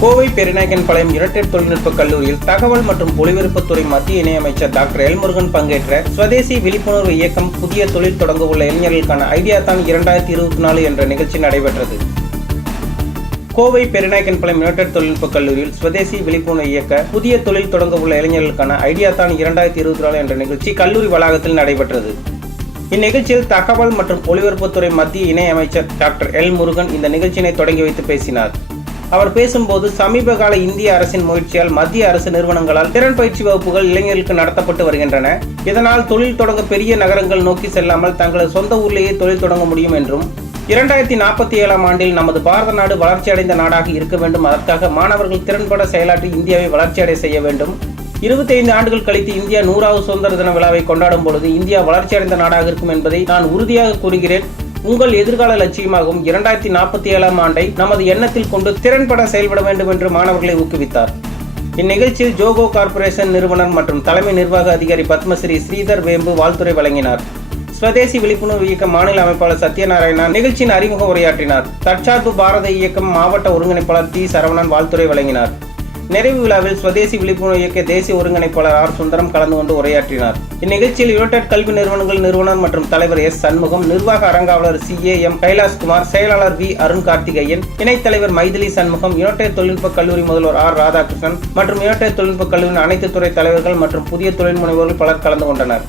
கோவை பெருநாயக்கன் பாளையம் இரட்டை தொழில்நுட்ப கல்லூரியில் தகவல் மற்றும் ஒலிபரப்புத்துறை மத்திய இணையமைச்சர் டாக்டர் எல் முருகன் பங்கேற்ற சுவதேசி விழிப்புணர்வு இயக்கம் புதிய தொழில் தொடங்க உள்ள இளைஞர்களுக்கான ஐடியா தான் இரண்டாயிரத்தி இருபத்தி நாலு என்ற நிகழ்ச்சி நடைபெற்றது. கோவை பெருநாயகன் பாளையம் யுனைடெட் தொழில்நுட்ப கல்லூரியில் சுவதேசி விழிப்புணர்வு இயக்க புதிய தொழில் தொடங்க உள்ள இளைஞர்களுக்கான ஐடியா தான் இரண்டாயிரத்தி இருபத்தி நாலு என்ற நிகழ்ச்சி கல்லூரி வளாகத்தில் நடைபெற்றது. இந்நிகழ்ச்சியில் தகவல் மற்றும் ஒலிபரப்புத்துறை மத்திய இணையமைச்சர் டாக்டர் எல் முருகன் இந்த நிகழ்ச்சியினை தொடங்கி வைத்து பேசினார். அவர் பேசும்போது சமீப கால இந்திய அரசின் முயற்சியால் மத்திய அரசு நிறுவனங்களால் திறன் பயிற்சி வகுப்புகள் இளைஞர்களுக்கு நடத்தப்பட்டு வருகின்றன. இதனால் தொழில் தொடங்க பெரிய நகரங்கள் நோக்கி செல்லாமல் தங்களது சொந்த ஊரிலேயே தொழில் தொடங்க முடியும் என்றும் இரண்டாயிரத்தி நாற்பத்தி ஏழாம் ஆண்டில் நமது பாரத நாடு வளர்ச்சியடைந்த நாடாக இருக்க வேண்டும். அதற்காக மாணவர்கள் திறன்பட செயலாற்றி இந்தியாவை வளர்ச்சியடை செய்ய வேண்டும். இருபத்தைந்து ஆண்டுகள் கழித்து இந்தியா நூறாவது சுதந்திர தின விழாவை கொண்டாடும் பொழுது இந்தியா வளர்ச்சியடைந்த நாடாக இருக்கும் என்பதை நான் உறுதியாக கூறுகிறேன். உங்கள் எதிர்கால லட்சியமாகவும் இரண்டாயிரத்தி நாற்பத்தி ஏழாம் ஆண்டை நமது எண்ணத்தில் கொண்டு திறன்பட செயல்பட வேண்டும் என்று மாணவர்களை ஊக்குவித்தார். இந்நிகழ்ச்சியில் ஜோகோ கார்ப்பரேஷன் நிறுவனர் மற்றும் தலைமை நிர்வாக அதிகாரி பத்மஸ்ரீ ஸ்ரீதர் வேம்பு வாழ்த்துரை வழங்கினார். ஸ்வதேசி விழிப்புணர்வு இயக்க மாநில அமைப்பாளர் சத்யநாராயணா நிகழ்ச்சியின் அறிமுக உரையாற்றினார். தற்சார்பு பாரத இயக்கம் மாவட்ட ஒருங்கிணைப்பாளர் டி சரவணன் வாழ்த்துறை வழங்கினார். நிறைவு விழாவில் சுதேசி விழிப்புணர்வு இயக்க தேசிய ஒருங்கிணைப்பாளர் ஆர் சுந்தரம் கலந்து கொண்டு உரையாற்றினார். இந்நிகழ்ச்சியில் யுனைடெட் கல்வி நிறுவனங்கள் நிறுவனர் மற்றும் தலைவர் எஸ் சண்முகம் நிர்வாக அரங்காவலர் சி ஏ எம் கைலாஷ்குமார் செயலாளர் வி அருண் கார்த்திகேயன் இணைத் தலைவர் மைதிலி சண்முகம் யுனைடெட் தொழில்நுட்ப கல்லூரி முதல்வர் ஆர் ராதாகிருஷ்ணன் மற்றும் யுனைடெட் தொழில்நுட்ப கல்லூரியின் அனைத்து துறை தலைவர்கள் மற்றும் புதிய தொழில் முனைவோர்கள் பலர் கலந்து கொண்டனர்.